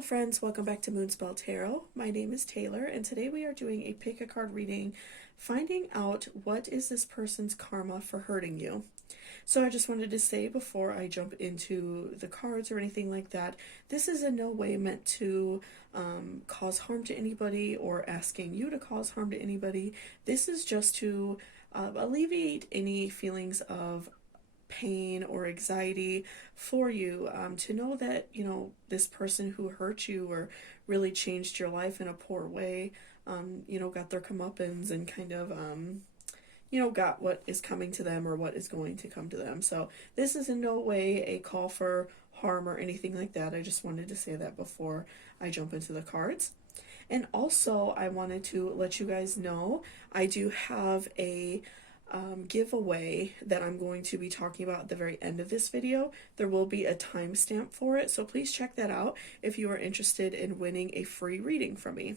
Hello friends, welcome back to Moonspell Tarot. My name is Taylor and today we are doing a pick a card reading, finding out what is this person's karma for hurting you. So I just wanted to say before I jump into the cards or anything like that, this is in no way meant to cause harm to anybody or asking you to cause harm to anybody. This is just to alleviate any feelings of pain or anxiety for you, to know that, you know, this person who hurt you or really changed your life in a poor way, got their comeuppance and kind of, got what is coming to them or what is going to come to them. So this is in no way a call for harm or anything like that. I just wanted to say that before I jump into the cards. And also I wanted to let you guys know I do have a giveaway that I'm going to be talking about at the very end of this video. There will be a timestamp for it, so please check that out if you are interested in winning a free reading from me.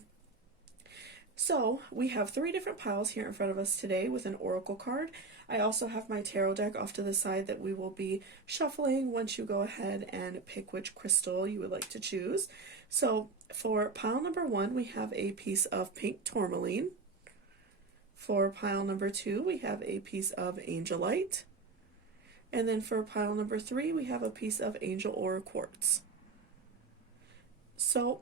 So we have 3 different piles here in front of us today with an oracle card. I also have my tarot deck off to the side that we will be shuffling once you go ahead and pick which crystal you would like to choose. So for pile number 1, we have a piece of pink tourmaline. For pile number 2, we have a piece of angelite. And then for pile number 3, we have a piece of angel aura quartz. So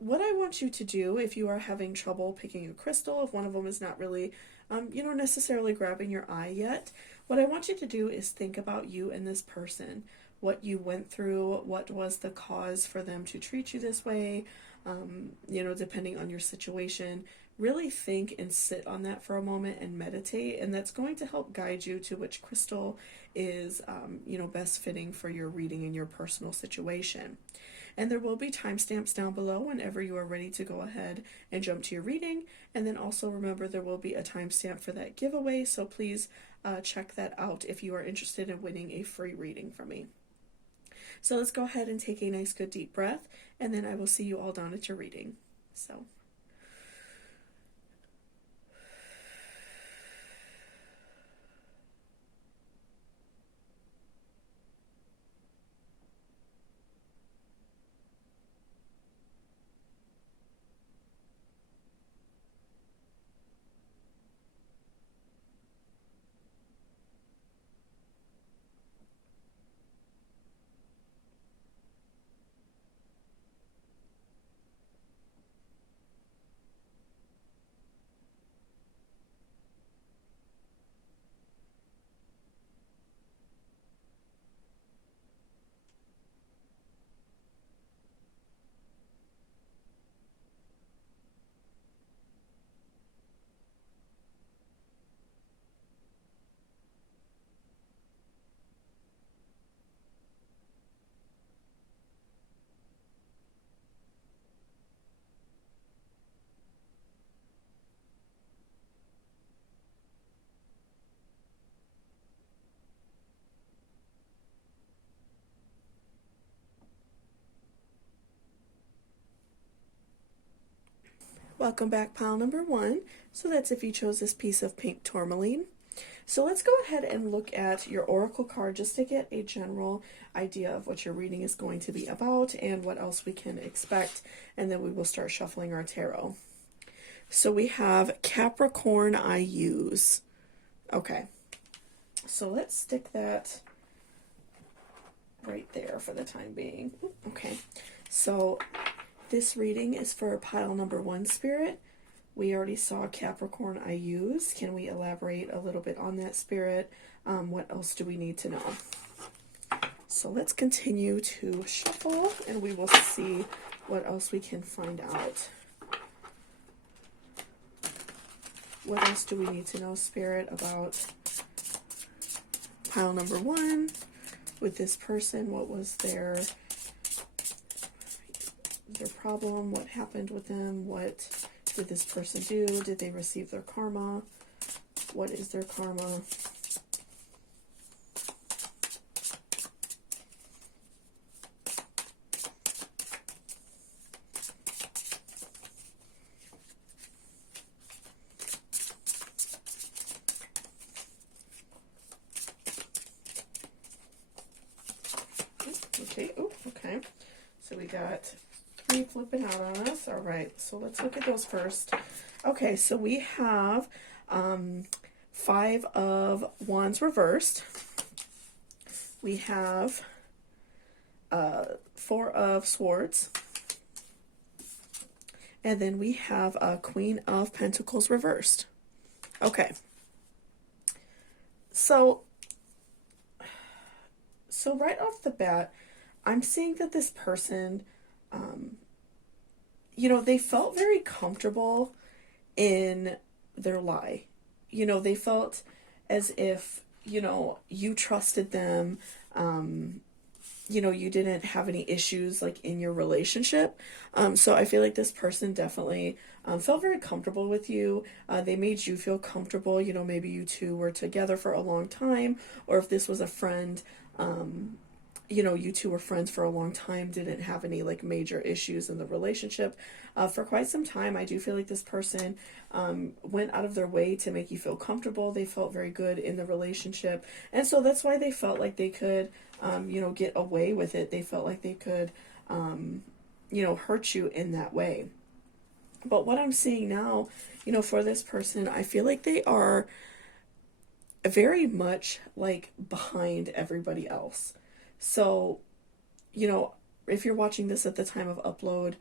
what I want you to do, if you are having trouble picking a crystal, if one of them is not really, necessarily grabbing your eye yet, what I want you to do is think about you and this person, what you went through, what was the cause for them to treat you this way, depending on your situation. Really think and sit on that for a moment and meditate, and that's going to help guide you to which crystal is, best fitting for your reading and your personal situation. And there will be timestamps down below whenever you are ready to go ahead and jump to your reading. And then also remember there will be a timestamp for that giveaway, so please check that out if you are interested in winning a free reading from me. So let's go ahead and take a nice good deep breath, and then I will see you all down at your reading. So welcome back, pile number 1. So that's if you chose this piece of pink tourmaline. So let's go ahead and look at your oracle card just to get a general idea of what your reading is going to be about and what else we can expect, and then we will start shuffling our tarot. So we have Capricorn I use. Okay, so let's stick that right there for the time being. Okay, so this reading is for pile number 1, Spirit. We already saw Capricorn I use. Can we elaborate a little bit on that, Spirit? What else do we need to know? So let's continue to shuffle and we will see what else we can find out. What else do we need to know, Spirit, about pile number 1 with this person? What was their problem? What happened with them? What did this person do? Did they receive their karma? What is their karma? Okay, oh, okay. So we got Three flipping out on us. All right, so let's look at those first. Okay, so we have Five of Wands reversed. We have Four of Swords. And then we have Queen of Pentacles reversed. Okay. So right off the bat, I'm seeing that this person, they felt very comfortable in their lie. They felt as if, you trusted them. You didn't have any issues like in your relationship. So I feel like this person definitely felt very comfortable with you. They made you feel comfortable. Maybe you two were together for a long time, or if this was a friend, you two were friends for a long time, didn't have any like major issues in the relationship for quite some time. I do feel like this person went out of their way to make you feel comfortable. They felt very good in the relationship, and so that's why they felt like they could get away with it. They felt like they could hurt you in that way. But what I'm seeing now, for this person, I feel like they are very much like behind everybody else. So, if you're watching this at the time of upload,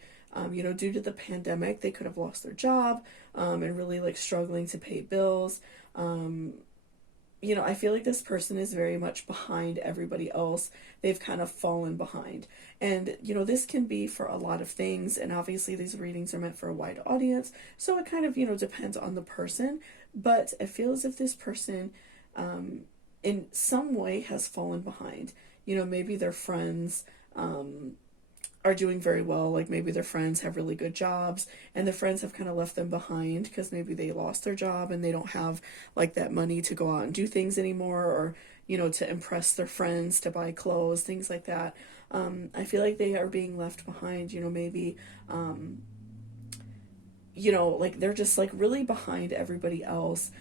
due to the pandemic, they could have lost their job, and really like struggling to pay bills. I feel like this person is very much behind everybody else. They've kind of fallen behind. And, this can be for a lot of things. And obviously these readings are meant for a wide audience. So it kind of, depends on the person. But I feel as if this person, in some way has fallen behind. Maybe their friends are doing very well. Like maybe their friends have really good jobs and the friends have kind of left them behind because maybe they lost their job and they don't have like that money to go out and do things anymore, or, to impress their friends, to buy clothes, things like that. I feel like they are being left behind, maybe, like they're just like really behind everybody else.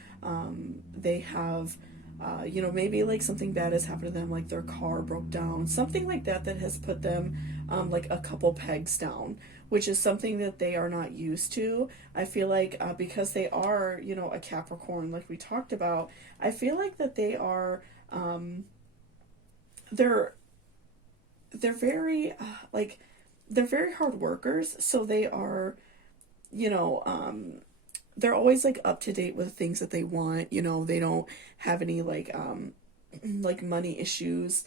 They have maybe like something bad has happened to them, like their car broke down, something like that, that has put them like a couple pegs down, which is something that they are not used to. I feel like because they are, a Capricorn, like we talked about, I feel like that they are, they're very, they're very hard workers. So they are, they're always like up to date with things that they want. They don't have any like money issues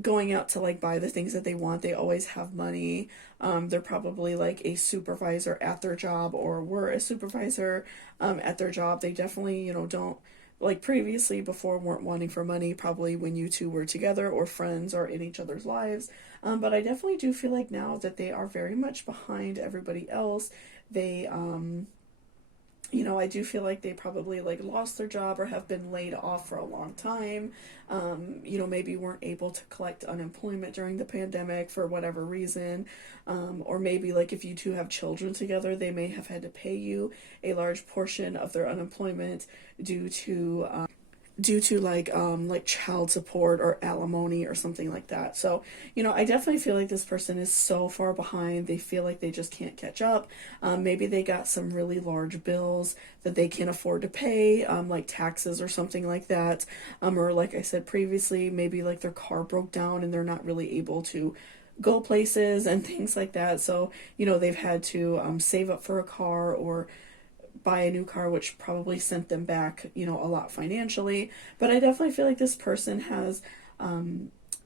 going out to like buy the things that they want. They always have money. They're probably like a supervisor at their job, or were a supervisor at their job. They definitely, don't, like previously before, weren't wanting for money, probably when you two were together or friends or in each other's lives. But I definitely do feel like now that they are very much behind everybody else. They, I do feel like they probably like lost their job or have been laid off for a long time. Maybe weren't able to collect unemployment during the pandemic for whatever reason. Or maybe like if you two have children together, they may have had to pay you a large portion of their unemployment due to like child support or alimony or something like that. So, I definitely feel like this person is so far behind. They feel like they just can't catch up. Maybe they got some really large bills that they can't afford to pay, like taxes or something like that. Or like I said previously, maybe like their car broke down and they're not really able to go places and things like that. So, they've had to save up for a car or buy a new car, which probably sent them back, a lot financially. But I definitely feel like this person has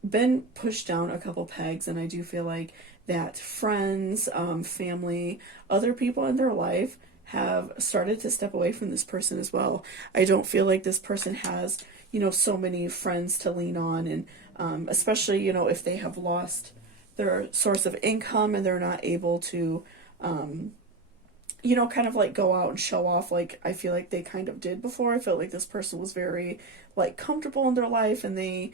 been pushed down a couple pegs, and I do feel like that friends, family, other people in their life have started to step away from this person as well. I don't feel like this person has, so many friends to lean on, and especially, if they have lost their source of income and they're not able to kind of like go out and show off like I feel like they kind of did before. I felt like this person was very like comfortable in their life, and they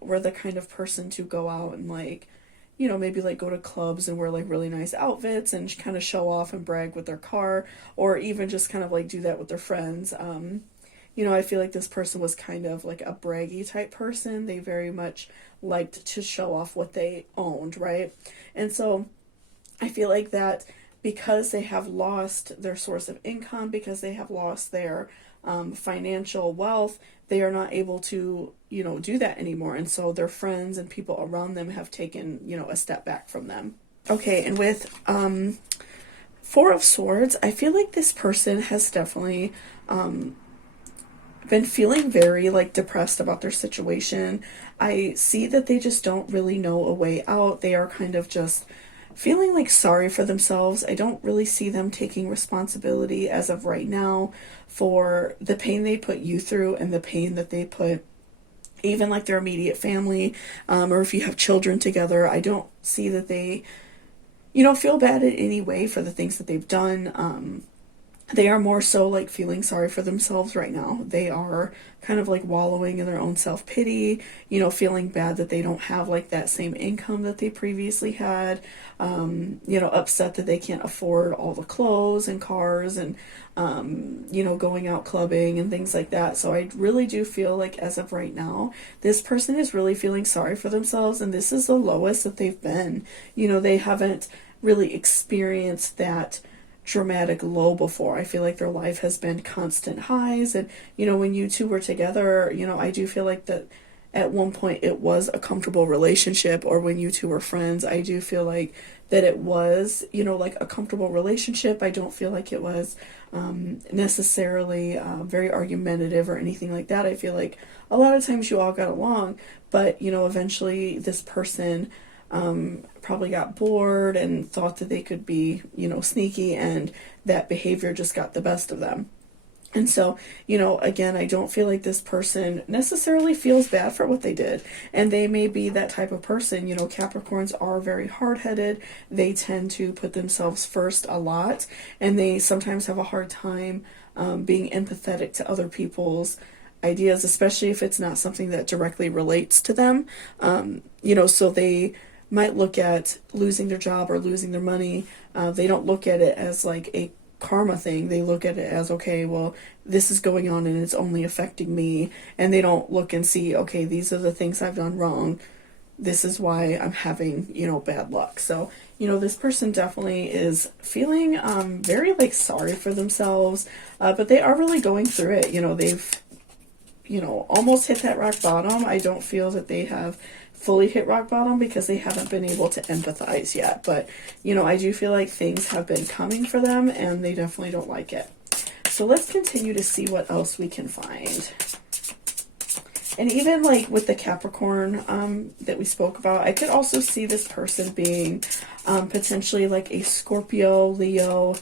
were the kind of person to go out and like, maybe like go to clubs and wear like really nice outfits and kind of show off and brag with their car, or even just kind of like do that with their friends. You know, I feel like this person was kind of like a braggy type person. They very much liked to show off what they owned, right? And so I feel like that because they have lost their source of income, because they have lost their financial wealth, they are not able to, do that anymore. And so their friends and people around them have taken, a step back from them. Okay, and with Four of Swords, I feel like this person has definitely been feeling very like depressed about their situation. I see that they just don't really know a way out. They are kind of just feeling like sorry for themselves. I don't really see them taking responsibility as of right now for the pain they put you through and the pain that they put even like their immediate family, or if you have children together. I don't see that they, feel bad in any way for the things that they've done. They are more so like feeling sorry for themselves right now. They are kind of like wallowing in their own self-pity, feeling bad that they don't have like that same income that they previously had, upset that they can't afford all the clothes and cars and, going out clubbing and things like that. So I really do feel like as of right now, this person is really feeling sorry for themselves, and this is the lowest that they've been. They haven't really experienced that dramatic low before. I feel like their life has been constant highs, and when you two were together, I do feel like that at one point it was a comfortable relationship, or when you two were friends, I do feel like that it was, like a comfortable relationship. I don't feel like it was necessarily very argumentative or anything like that. I feel like a lot of times you all got along, but eventually this person probably got bored and thought that they could be, sneaky, and that behavior just got the best of them. And so, again, I don't feel like this person necessarily feels bad for what they did. And they may be that type of person. Capricorns are very hard-headed. They tend to put themselves first a lot. And they sometimes have a hard time being empathetic to other people's ideas, especially if it's not something that directly relates to them. So they might look at losing their job or losing their money. They don't look at it as like a karma thing. They look at it as, okay, well, this is going on and it's only affecting me. And they don't look and see, okay, these are the things I've done wrong. This is why I'm having, bad luck. So, this person definitely is feeling very like sorry for themselves, but they are really going through it. They've, almost hit that rock bottom. I don't feel that they have fully hit rock bottom because they haven't been able to empathize yet. But, I do feel like things have been coming for them and they definitely don't like it. So let's continue to see what else we can find. And even like with the Capricorn that we spoke about, I could also see this person being potentially like a Scorpio, Leo,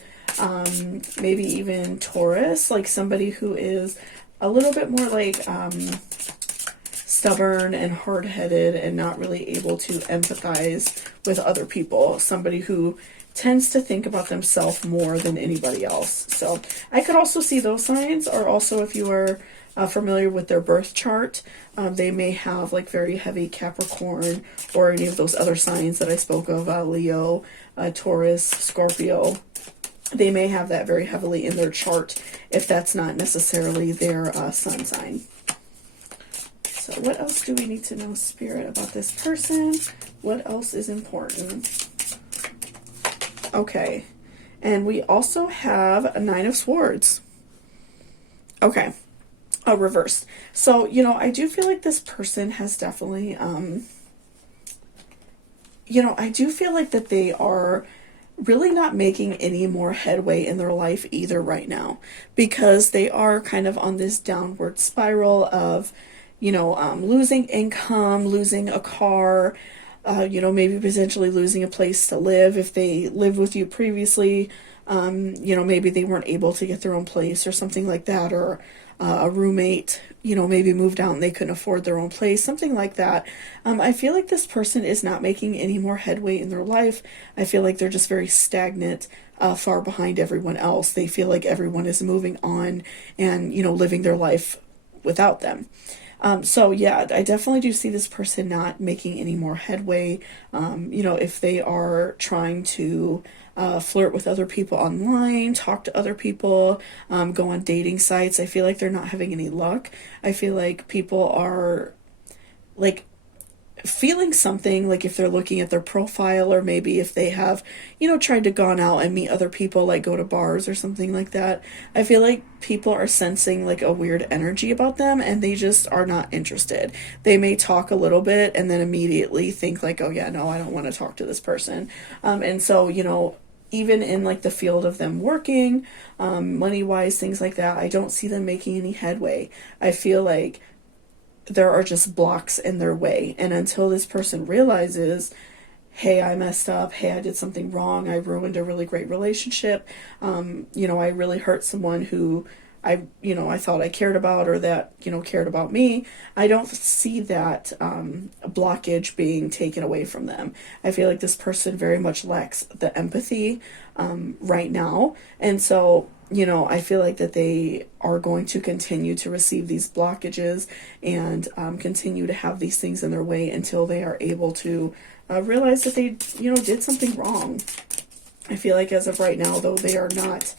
maybe even Taurus, like somebody who is a little bit more like stubborn and hard-headed and not really able to empathize with other people. Somebody who tends to think about themselves more than anybody else. So I could also see those signs, or also if you are familiar with their birth chart, they may have like very heavy Capricorn or any of those other signs that I spoke of, Leo, Taurus, Scorpio. They may have that very heavily in their chart if that's not necessarily their sun sign. So what else do we need to know, Spirit, about this person? What else is important? Okay. And we also have a Nine of Swords. Okay. Reversed. So, I do feel like this person has definitely, I do feel like that they are really not making any more headway in their life either right now, because they are kind of on this downward spiral of, losing income, losing a car, maybe potentially losing a place to live. If they lived with you previously, maybe they weren't able to get their own place or something like that, or a roommate, maybe moved out and they couldn't afford their own place, something like that. I feel like this person is not making any more headway in their life. I feel like they're just very stagnant, far behind everyone else. They feel like everyone is moving on and, living their life without them. So yeah, I definitely do see this person not making any more headway. If they are trying to flirt with other people online, talk to other people, go on dating sites, I feel like they're not having any luck. I feel like people are like feeling something, like if they're looking at their profile, or maybe if they have tried to gone out and meet other people, like go to bars or something like that. I feel like people are sensing like a weird energy about them, and they just are not interested. They may talk a little bit and then immediately think like, oh yeah, no, I don't want to talk to this person. And so even in like the field of them working, money wise, things like that, I don't see them making any headway. I feel like there are just blocks in their way. And until this person realizes, hey, I messed up, hey, I did something wrong, I ruined a really great relationship, I really hurt someone who I thought I cared about, or that, cared about me, I don't see that blockage being taken away from them. I feel like this person very much lacks the empathy right now. And so, I feel like that they are going to continue to receive these blockages and continue to have these things in their way until they are able to realize that they, did something wrong. I feel like as of right now, though, they are not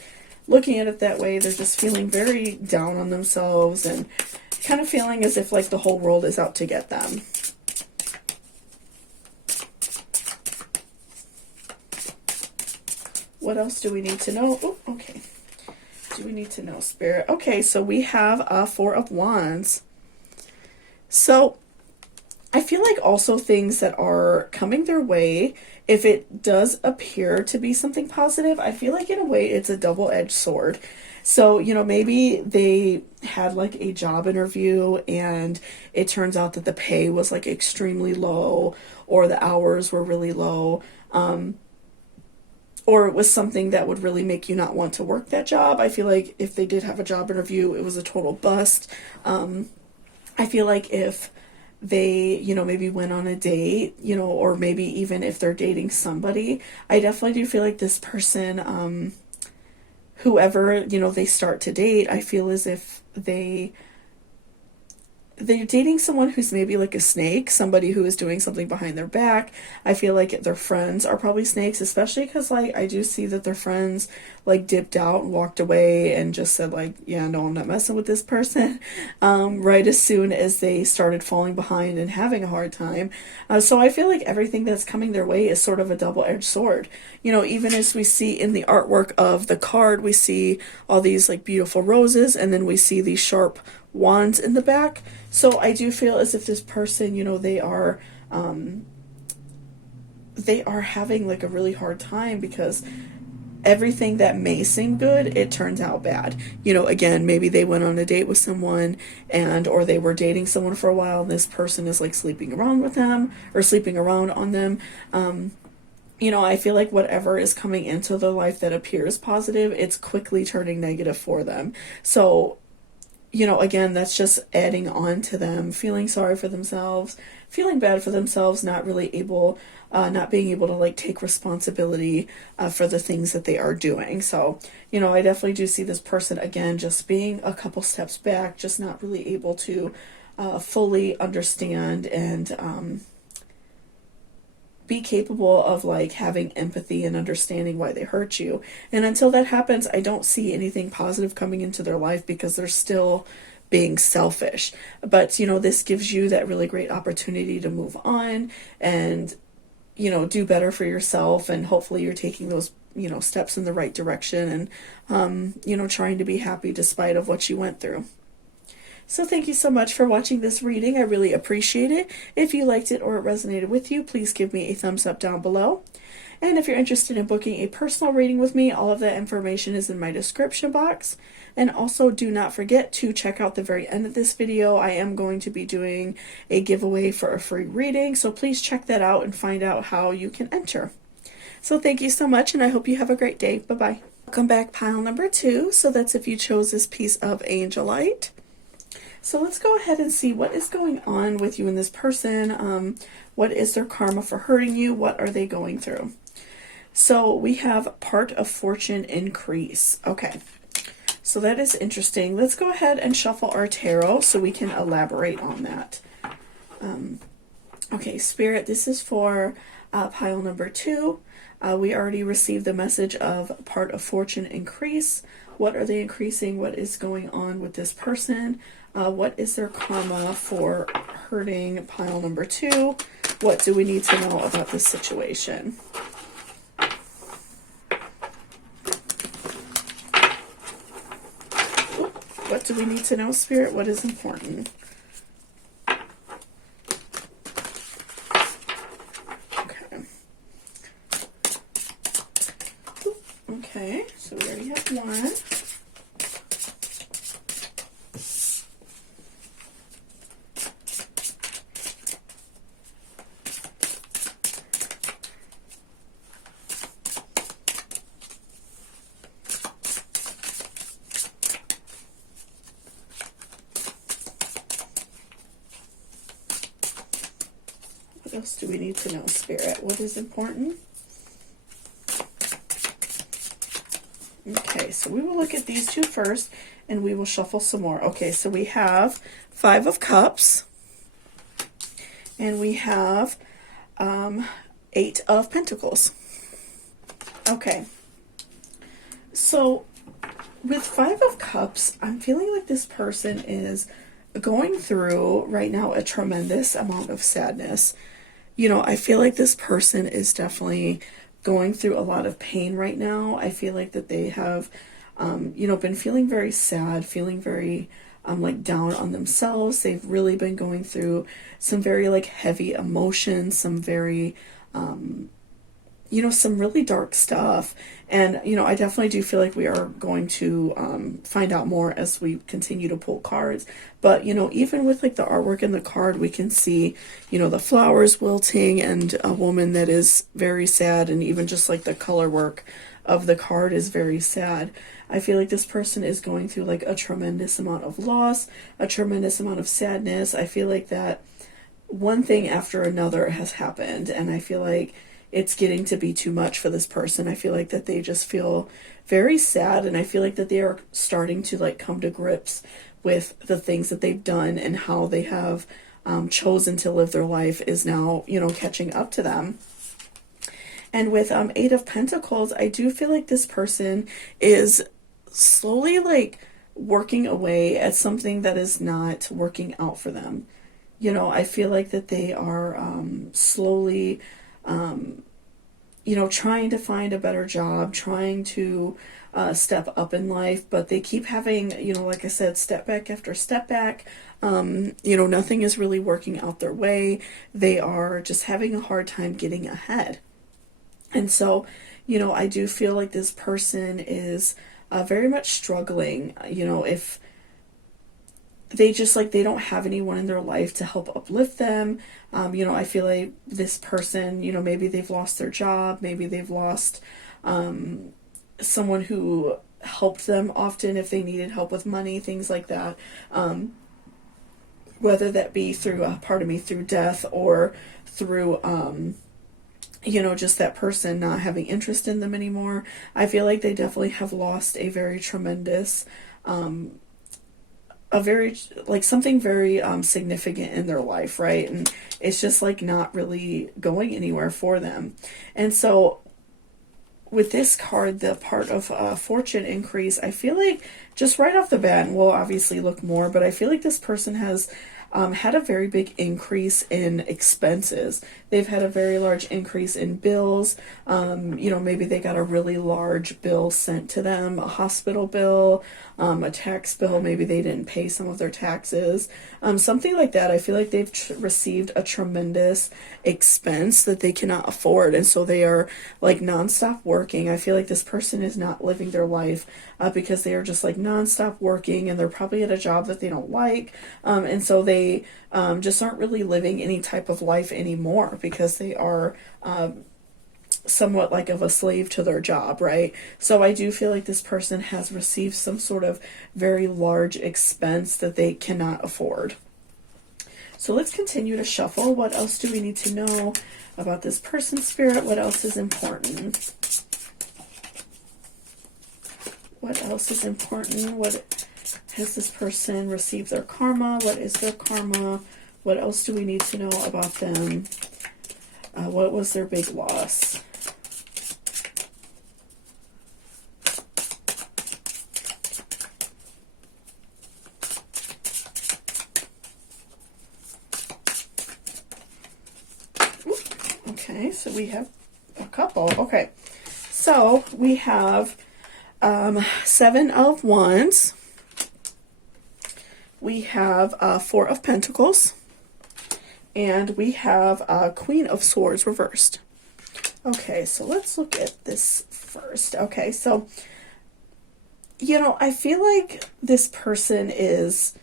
looking at it that way. They're just feeling very down on themselves and kind of feeling as if like the whole world is out to get them. What else do we need to know? Oh, okay. Do we need to know, Spirit? Okay, so we have Four of Wands. So I feel like also things that are coming their way, if it does appear to be something positive, I feel like in a way it's a double-edged sword. So, maybe they had like a job interview and it turns out that the pay was like extremely low, or the hours were really low, or it was something that would really make you not want to work that job. I feel like if they did have a job interview, it was a total bust. I feel like if they, maybe went on a date, or maybe even if they're dating somebody, I definitely do feel like this person, whoever, they start to date, I feel as if they're dating someone who's maybe like a snake, somebody who is doing something behind their back. I feel like their friends are probably snakes, especially because like I do see that their friends like dipped out and walked away and just said like, yeah, no, I'm not messing with this person, right as soon as they started falling behind and having a hard time. So I feel like everything that's coming their way is sort of a double-edged sword. Even as we see in the artwork of the card, we see all these like beautiful roses, and then we see these sharp wands in the back. So I do feel as if this person, they are having like a really hard time, because everything that may seem good, it turns out bad. Again, maybe they went on a date with someone, or they were dating someone for a while, and this person is like sleeping around with them, or sleeping around on them. I feel like whatever is coming into their life that appears positive, it's quickly turning negative for them. So again, that's just adding on to them feeling sorry for themselves, feeling bad for themselves, not being able to like take responsibility for the things that they are doing. So, I definitely do see this person, again, just being a couple steps back, just not really able to fully understand and be capable of like having empathy and understanding why they hurt you. And until that happens, I don't see anything positive coming into their life, because they're still being selfish. But this gives you that really great opportunity to move on and do better for yourself, and hopefully you're taking those steps in the right direction, and trying to be happy despite of what you went through. So thank you so much for watching this reading. I really appreciate it. If you liked it or it resonated with you, please give me a thumbs up down below. And if you're interested in booking a personal reading with me, all of that information is in my description box. And also do not forget to check out the very end of this video. I am going to be doing a giveaway for a free reading, so please check that out and find out how you can enter. So thank you so much, and I hope you have a great day. Bye-bye. Welcome back, pile number 2. So that's if you chose this piece of Angelite. So let's go ahead and see what is going on with you and this person. What is their karma for hurting you? What are they going through? So we have part of fortune increase. Okay. So that is interesting. Let's go ahead and shuffle our tarot so we can elaborate on that. Okay, Spirit, this is for pile number 2. We already received the message of part of fortune increase. What are they increasing? What is going on with this person? What is their karma for hurting pile number 2? What do we need to know about this situation? What do we need to know, Spirit? What is important? Okay, so we already have one. What else do we need to know, Spirit? What is important? Okay, so we will look at these 2 first, and we will shuffle some more. Okay, so we have 5 of Cups, and we have 8 of Pentacles. Okay, so with 5 of Cups, I'm feeling like this person is going through right now a tremendous amount of sadness. You know, I feel like this person is definitely going through a lot of pain right now. I feel like that they have, you know, been feeling very sad, feeling very, like down on themselves. They've really been going through some very like heavy emotions, some very, you know, some really dark stuff. And, you know, I definitely do feel like we are going to find out more as we continue to pull cards. But, you know, even with like the artwork in the card, we can see, you know, the flowers wilting and a woman that is very sad. And even just like the color work of the card is very sad. I feel like this person is going through like a tremendous amount of loss, a tremendous amount of sadness. I feel like that one thing after another has happened. And I feel like it's getting to be too much for this person. I feel like that they just feel very sad, and I feel like that they are starting to like come to grips with the things that they've done, and how they have chosen to live their life is now, you know, catching up to them. And with 8 of Pentacles, I do feel like this person is slowly like working away at something that is not working out for them. You know, I feel like that they are slowly you know, trying to find a better job, trying to step up in life, but they keep having, you know, like I said, step back after step back. You know, nothing is really working out their way. They are just having a hard time getting ahead. And so, you know, I do feel like this person is very much struggling. You know, if they just like, they don't have anyone in their life to help uplift them. You know, I feel like this person, you know, maybe they've lost their job, maybe they've lost someone who helped them often if they needed help with money, things like that. Whether that be through, through death, or through, you know, just that person not having interest in them anymore. I feel like they definitely have lost a very tremendous, something very significant in their life, right? And it's just like not really going anywhere for them. And so with this card, the part of fortune increase, I feel like just right off the bat, and we'll obviously look more, but I feel like this person has had a very big increase in expenses. They've had a very large increase in bills. You know, maybe they got a really large bill sent to them, a hospital bill, a tax bill. Maybe they didn't pay some of their taxes, something like that. I feel like they've received a tremendous expense that they cannot afford, and so they are like nonstop working. I feel like this person is not living their life because they are just like nonstop working, and they're probably at a job that they don't like, and so they just aren't really living any type of life anymore because they are somewhat like of a slave to their job, right? So I do feel like this person has received some sort of very large expense that they cannot afford. So let's continue to shuffle. What else do we need to know about this person, Spirit? What else is important? What else is important? What has this person received their karma? What is their karma? What else do we need to know about them? What was their big loss? Okay, so we have a couple. Okay, so we have Seven of Wands. We have Four of Pentacles. And we have Queen of Swords reversed. Okay, so let's look at this first. Okay, so, you know, I feel like this person is,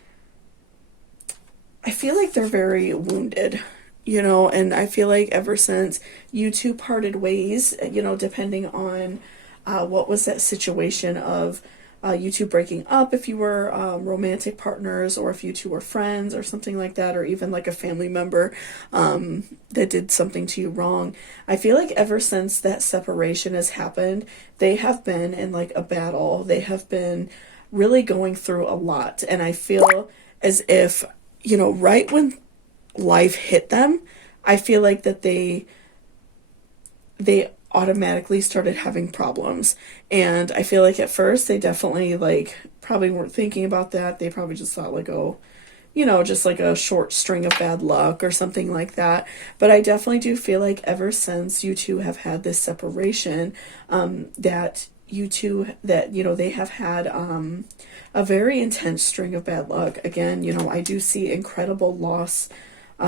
I feel like they're very wounded, you know, and I feel like ever since you two parted ways, you know, depending on what was that situation of you two breaking up, if you were romantic partners, or if you two were friends or something like that, or even like a family member that did something to you wrong. I feel like ever since that separation has happened, they have been in like a battle. They have been really going through a lot. And I feel as if, you know, right when life hit them, I feel like that they automatically started having problems. And I feel like at first they definitely like probably weren't thinking about that. They probably just thought like, oh, you know, just like a short string of bad luck or something like that. But I definitely do feel like ever since you two have had this separation, that you two, that, you know, they have had a very intense string of bad luck. Again, you know, I do see incredible loss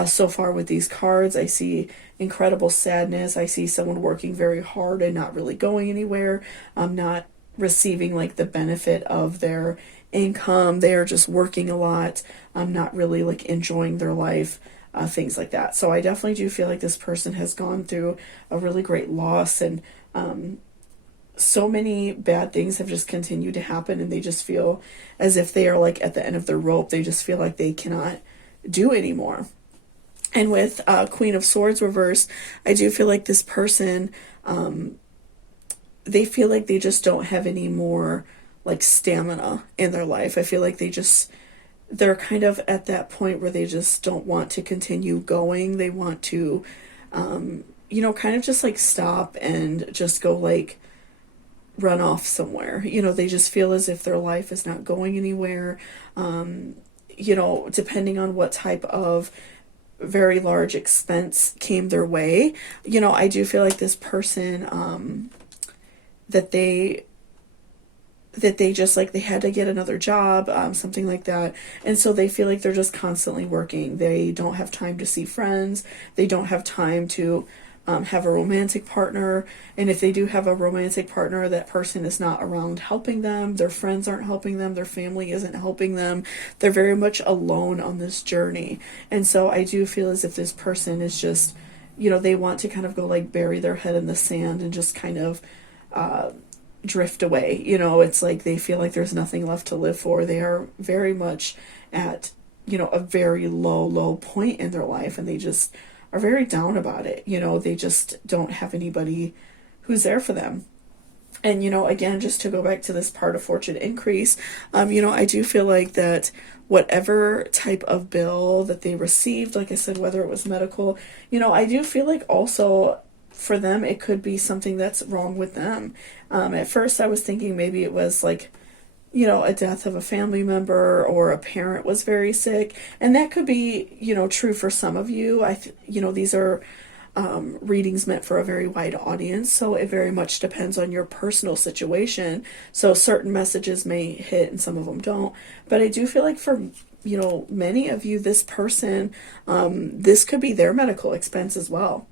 so far with these cards. I see incredible sadness. I see someone working very hard and not really going anywhere. Not receiving like the benefit of their income. They are just working a lot. Not really like enjoying their life. Things like that. So I definitely do feel like this person has gone through a really great loss, and so many bad things have just continued to happen, and they just feel as if they are like at the end of their rope. They just feel like they cannot do anymore. And with Queen of Swords reversed, I do feel like this person, they feel like they just don't have any more like stamina in their life. I feel like they're kind of at that point where they just don't want to continue going. They want to, you know, kind of just like stop and just go like run off somewhere. You know, they just feel as if their life is not going anywhere. You know, depending on what type of very large expense came their way, you know, I do feel like this person, that they just like, they had to get another job, something like that. And so they feel like they're just constantly working. They don't have time to see friends. They don't have time to have a romantic partner. And if they do have a romantic partner, that person is not around helping them. Their friends aren't helping them. Their family isn't helping them. They're very much alone on this journey. And so I do feel as if this person is just, you know, they want to kind of go like bury their head in the sand and just kind of drift away. You know, it's like they feel like there's nothing left to live for. They are very much at, you know, a very low point in their life, and they just are very down about it. You know, they just don't have anybody who's there for them. And, you know, again, just to go back to this part of fortune increase, you know, I do feel like that whatever type of bill that they received, like I said, whether it was medical, you know, I do feel like also for them, it could be something that's wrong with them. At first I was thinking maybe it was like, you know, a death of a family member, or a parent was very sick. And that could be, you know, true for some of you. You know, these are readings meant for a very wide audience, so it very much depends on your personal situation. So certain messages may hit and some of them don't. But I do feel like for, you know, many of you, this person, this could be their medical expense as well.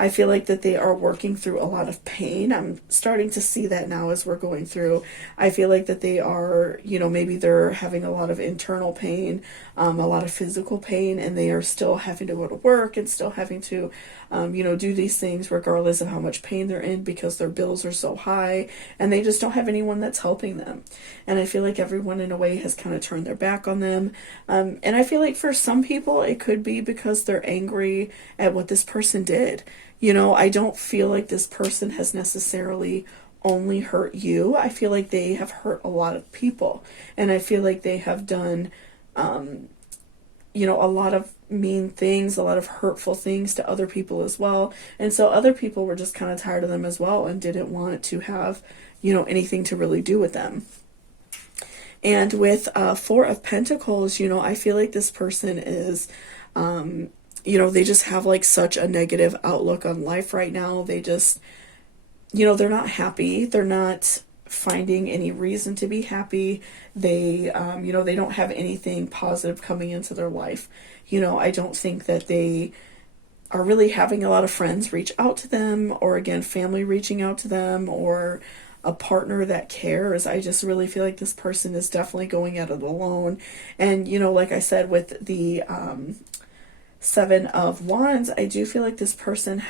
I feel like that they are working through a lot of pain. I'm starting to see that now as we're going through. I feel like that they are, you know, maybe they're having a lot of internal pain, a lot of physical pain, and they are still having to go to work and still having to, you know, do these things regardless of how much pain they're in, because their bills are so high and they just don't have anyone that's helping them. And I feel like everyone in a way has kind of turned their back on them. And I feel like for some people it could be because they're angry at what this person did. You know, I don't feel like this person has necessarily only hurt you. I feel like they have hurt a lot of people, and I feel like they have done, a lot of mean things, a lot of hurtful things to other people as well. And so other people were just kind of tired of them as well and didn't want to have, anything to really do with them. And with Four of Pentacles, I feel like this person is, they just have like such a negative outlook on life right now. They just, they're not happy. They're not finding any reason to be happy. They, they don't have anything positive coming into their life. I don't think that they are really having a lot of friends reach out to them, or again, family reaching out to them, or a partner that cares. I just really feel like this person is definitely going at it alone. And, like I said, with the Seven of Wands, I do feel like this person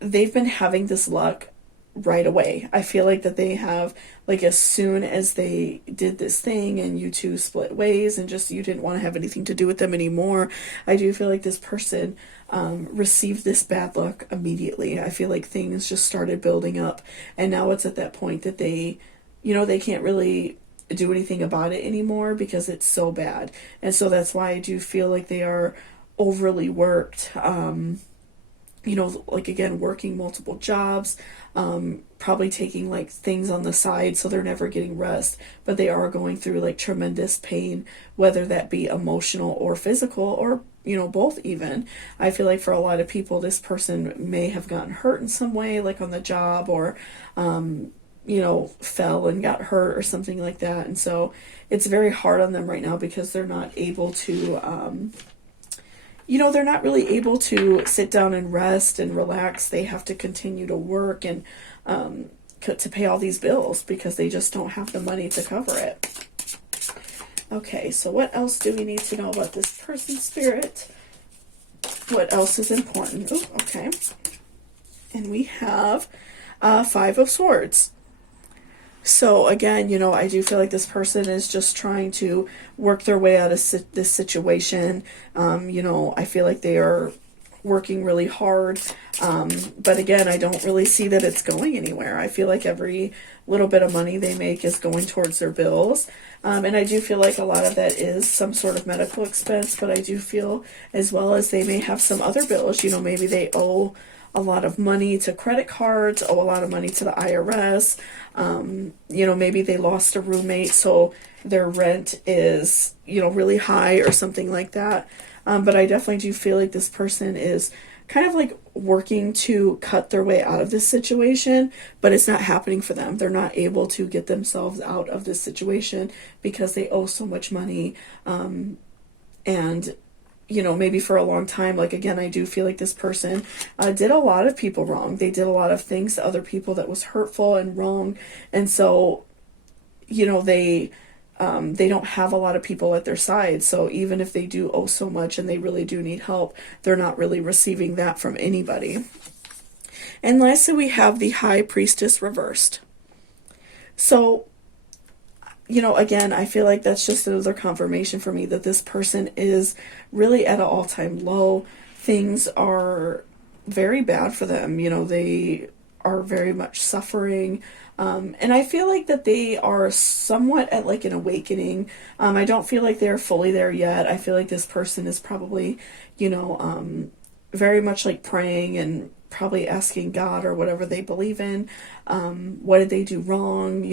they've been having this luck right away. I feel like that they have, like, as soon as they did this thing and you two split ways and just you didn't want to have anything to do with them anymore, I do feel like this person received this bad luck immediately. I feel like things just started building up, and now it's at that point that they can't really do anything about it anymore because it's so bad. And so that's why I do feel like they are overly worked. Like, again, working multiple jobs, probably taking like things on the side so they're never getting rest, but they are going through like tremendous pain, whether that be emotional or physical, or both even. I feel like for a lot of people, this person may have gotten hurt in some way, like on the job, or fell and got hurt or something like that. And so it's very hard on them right now because they're not able to they're not really able to sit down and rest and relax. They have to continue to work and to pay all these bills because they just don't have the money to cover it. Okay, so what else do we need to know about this person's spirit? What else is important? Oh, okay. And we have Five of Swords. So again, I do feel like this person is just trying to work their way out of this situation. I feel like they are working really hard. But again, I don't really see that it's going anywhere. I feel like every little bit of money they make is going towards their bills. And I do feel like a lot of that is some sort of medical expense, but I do feel as well as they may have some other bills. Maybe they owe a lot of money to credit cards, owe a lot of money to the IRS. Maybe they lost a roommate, so their rent is, really high or something like that. But I definitely do feel like this person is kind of like working to cut their way out of this situation, but it's not happening for them. They're not able to get themselves out of this situation because they owe so much money. And maybe for a long time, like, again, I do feel like this person did a lot of people wrong. They did a lot of things to other people that was hurtful and wrong. And so, they don't have a lot of people at their side. So even if they do owe so much and they really do need help, they're not really receiving that from anybody. And lastly, we have the High Priestess reversed. So, again, I feel like that's just another confirmation for me that this person is really at an all-time low. Things are very bad for them. They are very much suffering. And I feel like that they are somewhat at like an awakening. I don't feel like they're fully there yet. I feel like this person is probably, very much like praying and probably asking God or whatever they believe in. What did they do wrong?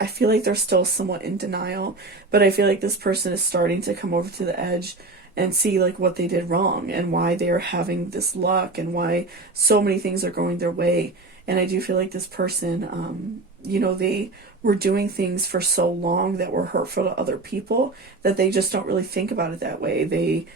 I feel like they're still somewhat in denial, but I feel like this person is starting to come over to the edge and see like what they did wrong and why they're having this luck and why so many things are going their way. And I do feel like this person, they were doing things for so long that were hurtful to other people that they just don't really think about it that way. They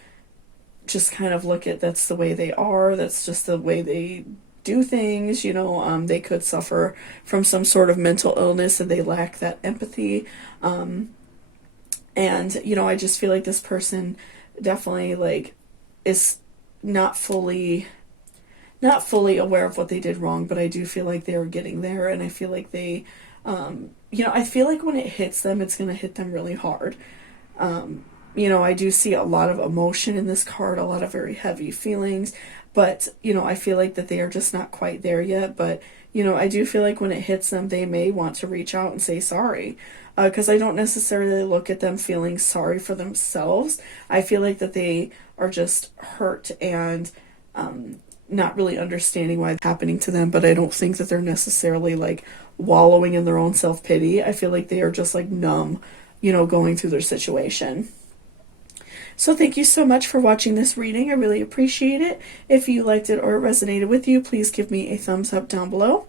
just kind of look at that's the way they are. That's just the way they do things. They could suffer from some sort of mental illness and they lack that empathy. And, I just feel like this person definitely like is not fully aware of what they did wrong, but I do feel like they're getting there, and I feel like they, I feel like when it hits them, it's going to hit them really hard. I do see a lot of emotion in this card, a lot of very heavy feelings, but, you know, I feel like that they are just not quite there yet. But, you know, I do feel like when it hits them, they may want to reach out and say sorry. Because I don't necessarily look at them feeling sorry for themselves. I feel like that they are just hurt and not really understanding why it's happening to them. But I don't think that they're necessarily like wallowing in their own self-pity. I feel like they are just like numb, you know, going through their situation. So thank you so much for watching this reading. I really appreciate it. If you liked it or it resonated with you, please give me a thumbs up down below.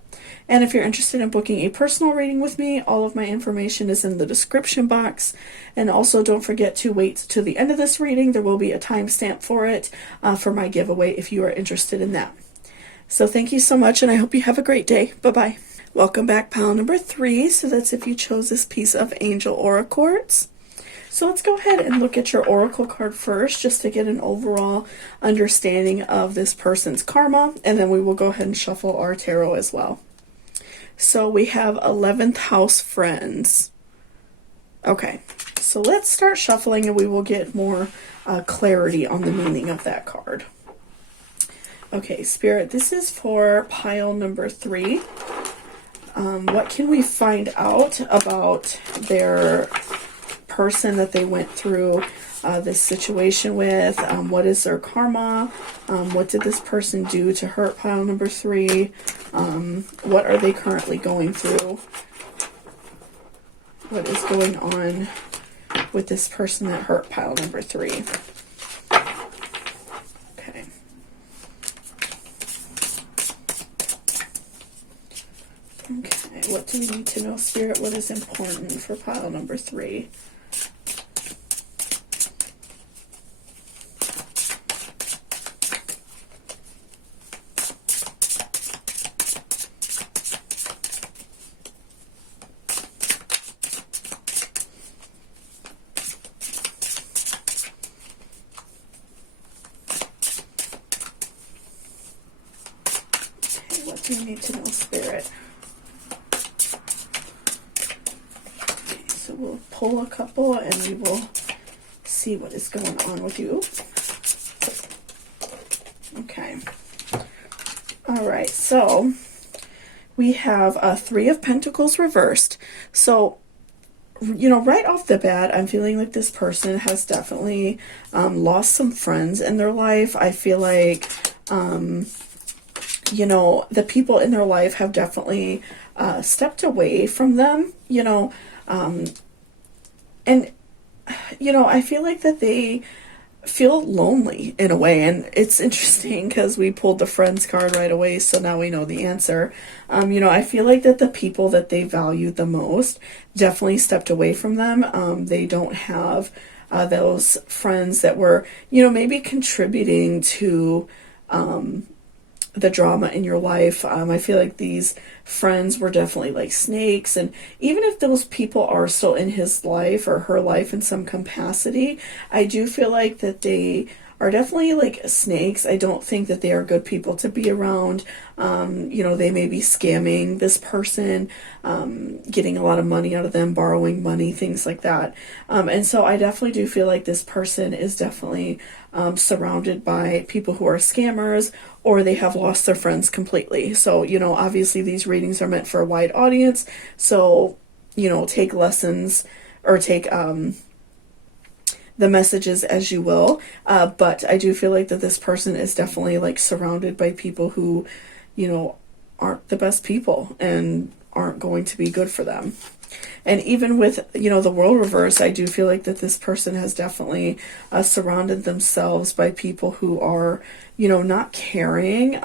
And if you're interested in booking a personal reading with me, all of my information is in the description box. And also don't forget to wait to the end of this reading. There will be a timestamp for it for my giveaway if you are interested in that. So thank you so much, and I hope you have a great day. Bye-bye. Welcome back, pile number 3. So that's if you chose this piece of Angel Aura Quartz. So let's go ahead and look at your Oracle card first, just to get an overall understanding of this person's karma, and then we will go ahead and shuffle our tarot as well. So we have 11th house friends. Okay, so let's start shuffling and we will get more clarity on the meaning of that card. Okay, Spirit, this is for pile number 3. What can we find out about their person that they went through this situation with? What is their karma? What did this person do to hurt pile number 3? What are they currently going through? What is going on with this person that hurt pile number 3? Okay. Okay, what do we need to know, Spirit? What is important for pile number 3? What do you need to know, Spirit? Okay, so we'll pull a couple and we will see what is going on with you. Okay. All right, so we have a 3 of Pentacles reversed. So, you know, right off the bat, I'm feeling like this person has definitely lost some friends in their life. I feel like you know, the people in their life have definitely stepped away from them, you know, and, you know, I feel like that they feel lonely in a way. And it's interesting because we pulled the friends card right away, so now we know the answer. You know, I feel like that the people that they valued the most definitely stepped away from them. They don't have those friends that were, you know, maybe contributing to the drama in your life. I feel like these friends were definitely like snakes, and even if those people are still in his life or her life in some capacity, I do feel like that they are definitely like snakes. I don't think that they are good people to be around. You know, they may be scamming this person, getting a lot of money out of them, borrowing money, things like that. And so I definitely do feel like this person is definitely surrounded by people who are scammers, or they have lost their friends completely. So, you know, obviously these readings are meant for a wide audience. So, you know, take lessons or take the messages as you will. But I do feel like that this person is definitely like surrounded by people who, you know, aren't the best people and aren't going to be good for them. And even with, you know, the world reverse, I do feel like that this person has definitely surrounded themselves by people who are, you know, not caring,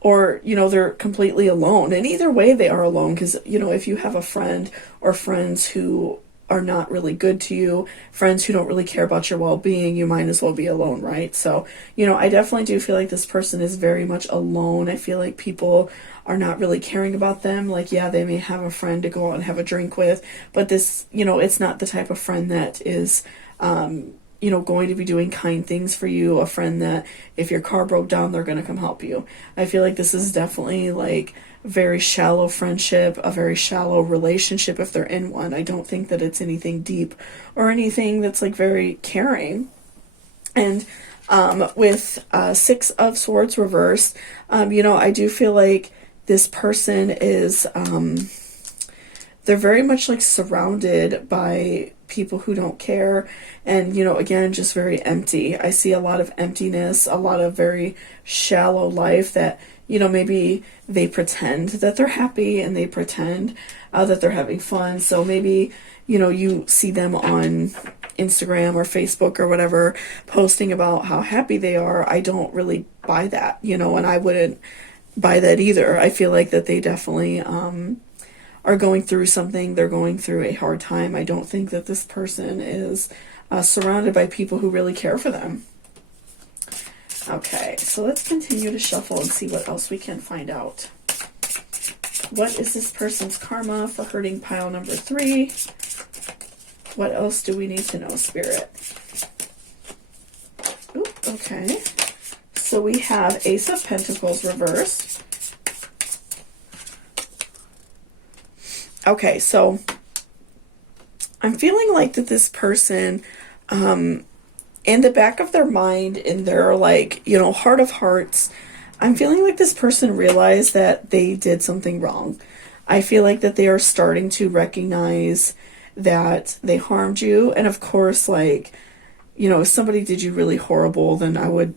or, you know, they're completely alone. And either way, they are alone because, you know, if you have a friend or friends who are not really good to you, friends who don't really care about your well-being, you might as well be alone, right? So, you know, I definitely do feel like this person is very much alone. I feel like people are not really caring about them. Like, yeah, they may have a friend to go out and have a drink with, but this, you know, it's not the type of friend that is, you know, going to be doing kind things for you, a friend that if your car broke down, they're going to come help you. I feel like this is definitely like very shallow friendship, a very shallow relationship if they're in one. I don't think that it's anything deep or anything that's like very caring. And With Six of Swords reversed, I do feel like this person is, they're very much like surrounded by people who don't care. And, again, just very empty. I see a lot of emptiness, a lot of very shallow life that, maybe they pretend that they're happy and they pretend that they're having fun. So maybe, you see them on Instagram or Facebook or whatever posting about how happy they are. I don't really buy that, and I wouldn't buy that either. I feel like that they definitely are going through something. They're going through a hard time. I don't think that this person is surrounded by people who really care for them. Okay, so let's continue to shuffle and see what else we can find out. What is this person's karma for hurting pile number 3? What else do we need to know, Spirit? Ooh, okay. So we have Ace of Pentacles reversed. Okay, so I'm feeling like that this person, in the back of their mind, in their heart of hearts, I'm feeling like this person realized that they did something wrong. I feel like that they are starting to recognize that they harmed you. And of course, if somebody did you really horrible, then I would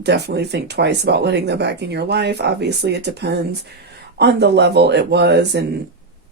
definitely think twice about letting them back in your life. Obviously, it depends on the level it was and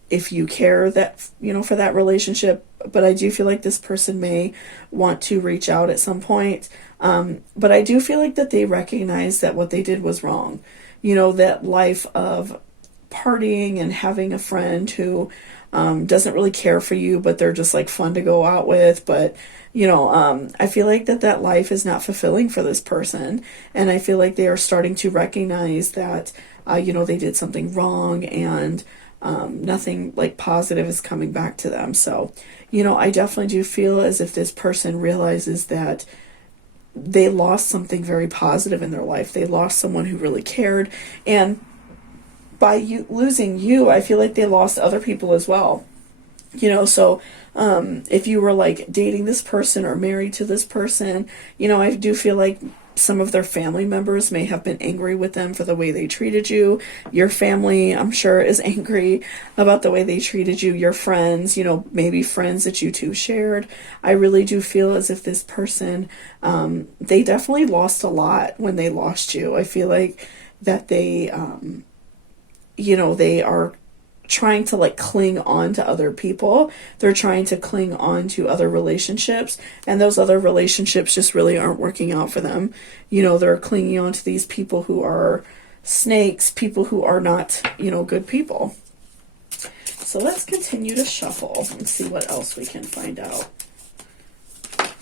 if you care that, for that relationship. But I do feel like this person may want to reach out at some point. But I do feel like that they recognize that what they did was wrong. That life of partying and having a friend who doesn't really care for you, but they're just fun to go out with. But, I feel like that life is not fulfilling for this person. And I feel like they are starting to recognize that, they did something wrong and nothing positive is coming back to them. So, I definitely do feel as if this person realizes that they lost something very positive in their life. They lost someone who really cared. And by losing you, I feel like they lost other people as well. So if you were dating this person or married to this person, I do feel like some of their family members may have been angry with them for the way they treated you. Your family, I'm sure, is angry about the way they treated you. Your friends, maybe friends that you two shared. I really do feel as if this person, they definitely lost a lot when they lost you. I feel like that they, they are trying to cling on to other people. They're trying to cling on to other relationships, and those other relationships just really aren't working out for them. They're clinging on to these people who are snakes, people who are not, good people. So let's continue to shuffle and see what else we can find out.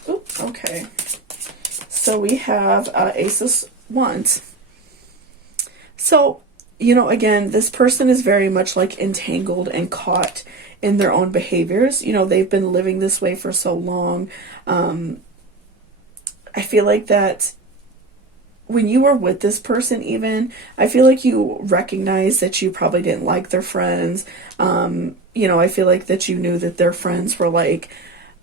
Oop, okay. So we have Ace of Wands. So, again, this person is very much entangled and caught in their own behaviors. They've been living this way for so long. I feel like that when you were with this person even, I feel like you recognize that you probably didn't like their friends. I feel like that you knew that their friends were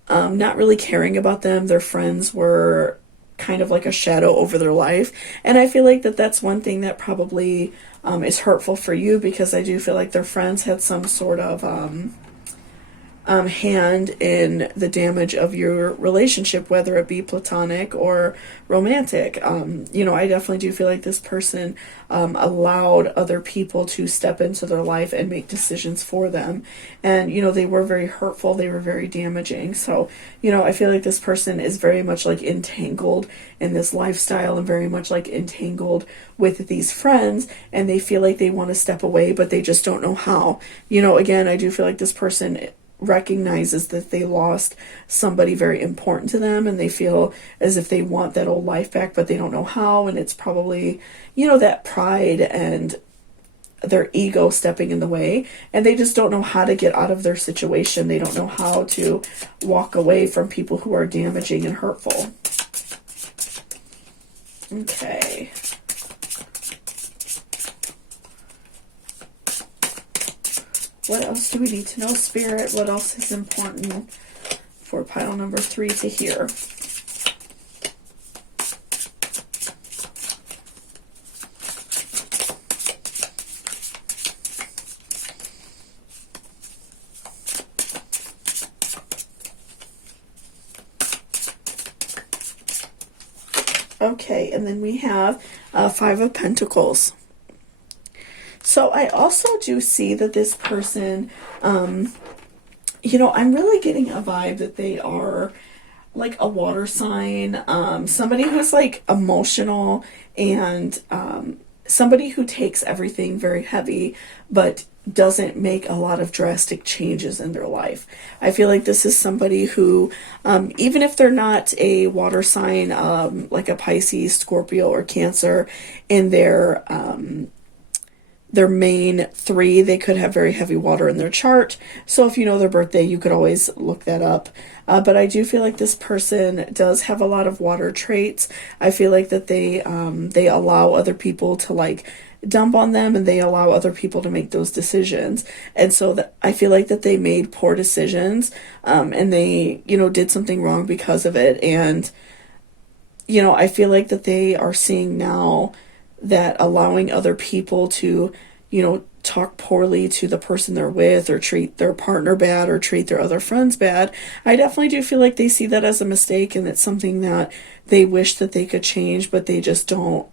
not really caring about them. Their friends were kind of like a shadow over their life. And I feel like that that's one thing that probably is hurtful for you, because I do feel like their friends had some sort of hand in the damage of your relationship, whether it be platonic or romantic. I definitely do feel like this person allowed other people to step into their life and make decisions for them. And, they were very hurtful. They were very damaging. So, I feel like this person is very much entangled in this lifestyle and very much entangled with these friends, and they feel like they want to step away, but they just don't know how. Again, I do feel like this person recognizes that they lost somebody very important to them, and they feel as if they want that old life back, but they don't know how. And it's probably, that pride and their ego stepping in the way, and they just don't know how to get out of their situation. They don't know how to walk away from people who are damaging and hurtful. Okay. What else do we need to know, Spirit? What else is important for pile number 3 to hear? Okay, and then we have Five of Pentacles. So I also do see that this person, you know, I'm really getting a vibe that they are like a water sign, somebody who's like emotional, and somebody who takes everything very heavy but doesn't make a lot of drastic changes in their life. I feel like this is somebody who, even if they're not a water sign, like a Pisces, Scorpio, or Cancer, in their main three, they could have very heavy water in their chart. So if you know their birthday, you could always look that up. But I do feel like this person does have a lot of water traits. I feel like that they allow other people to like dump on them, and they allow other people to make those decisions. And so that I feel like that they made poor decisions, and they, you know, did something wrong because of it. And, you know, I feel like that they are seeing now that allowing other people to, you know, talk poorly to the person they're with, or treat their partner bad, or treat their other friends bad, I definitely do feel like they see that as a mistake, and it's something that they wish that they could change, but they just don't,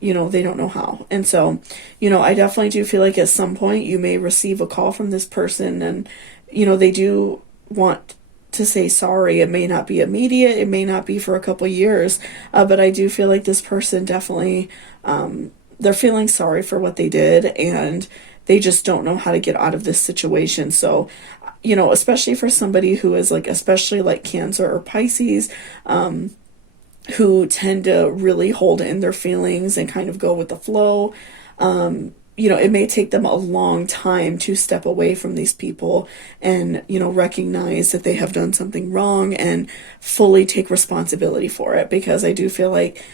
you know, they don't know how. And so, you know, I definitely do feel like at some point you may receive a call from this person, and, you know, they do want to say sorry. It may not be immediate, it may not be for a couple years, but I do feel like this person definitely, they're feeling sorry for what they did, and they just don't know how to get out of this situation. So, you know, especially for somebody who is like, especially like Cancer or Pisces, who tend to really hold in their feelings and kind of go with the flow, you know, it may take them a long time to step away from these people and, you know, recognize that they have done something wrong and fully take responsibility for it. Because I do feel like,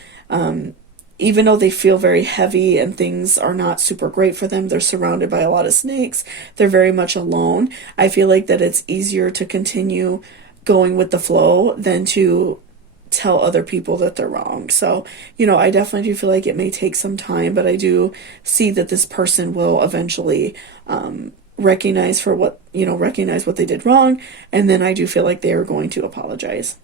even though they feel very heavy and things are not super great for them, they're surrounded by a lot of snakes, they're very much alone. I feel like that it's easier to continue going with the flow than to tell other people that they're wrong. So, you know, I definitely do feel like it may take some time, but I do see that this person will eventually recognize what they did wrong, and then I do feel like they are going to apologize.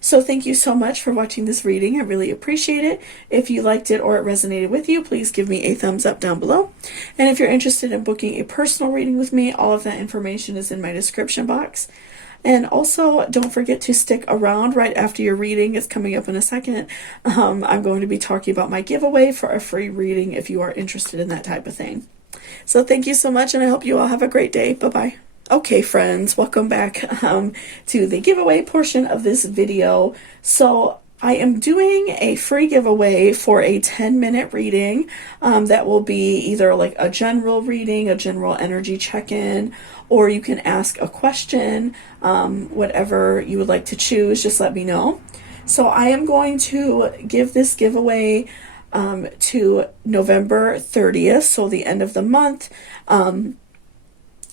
So thank you so much for watching this reading. I really appreciate it. If you liked it or it resonated with you, please give me a thumbs up down below. And if you're interested in booking a personal reading with me, all of that information is in my description box. And also, don't forget to stick around right after your reading. It's coming up in a second. I'm going to be talking about my giveaway for a free reading if you are interested in that type of thing. So thank you so much, and I hope you all have a great day. Bye-bye. Okay, friends, welcome back to the giveaway portion of this video. So I am doing a free giveaway for a 10-minute reading that will be either like a general reading, a general energy check-in, or you can ask a question, whatever you would like to choose, just let me know. So I am going to give this giveaway to November 30th, so the end of the month.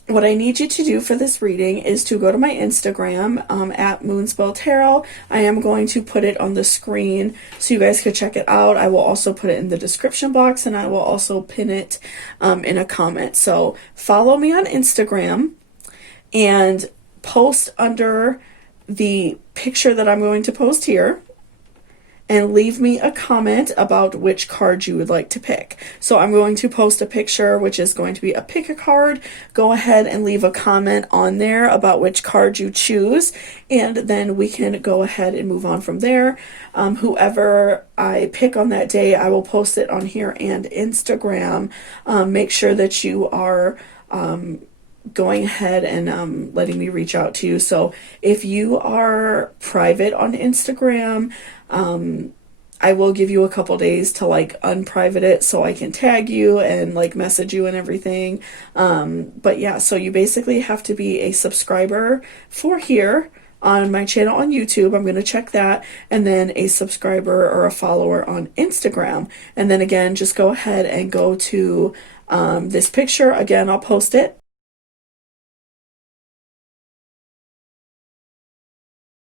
What I need you to do for this reading is to go to my Instagram at moonspelltarot. I am going to put it on the screen so you guys could check it out. I will also put it in the description box, and I will also pin it in a comment. So follow me on Instagram and post under the picture that I'm going to post here, and leave me a comment about which card you would like to pick. So I'm going to post a picture, which is going to be a pick a card. Go ahead and leave a comment on there about which card you choose, and then we can go ahead and move on from there. Whoever I pick on that day, I will post it on here and Instagram. Make sure that you are going ahead and letting me reach out to you. So if you are private on Instagram, I will give you a couple days to like unprivate it so I can tag you and like message you and everything. But yeah, so you basically have to be a subscriber for here on my channel on YouTube. I'm going to check that, and then a subscriber or a follower on Instagram. And then again, just go ahead and go to this picture. Again, I'll post it.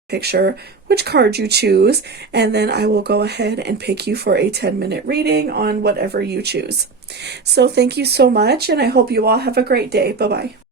Picture which card you choose, and then I will go ahead and pick you for a 10-minute reading on whatever you choose. So thank you so much, and I hope you all have a great day. Bye-bye.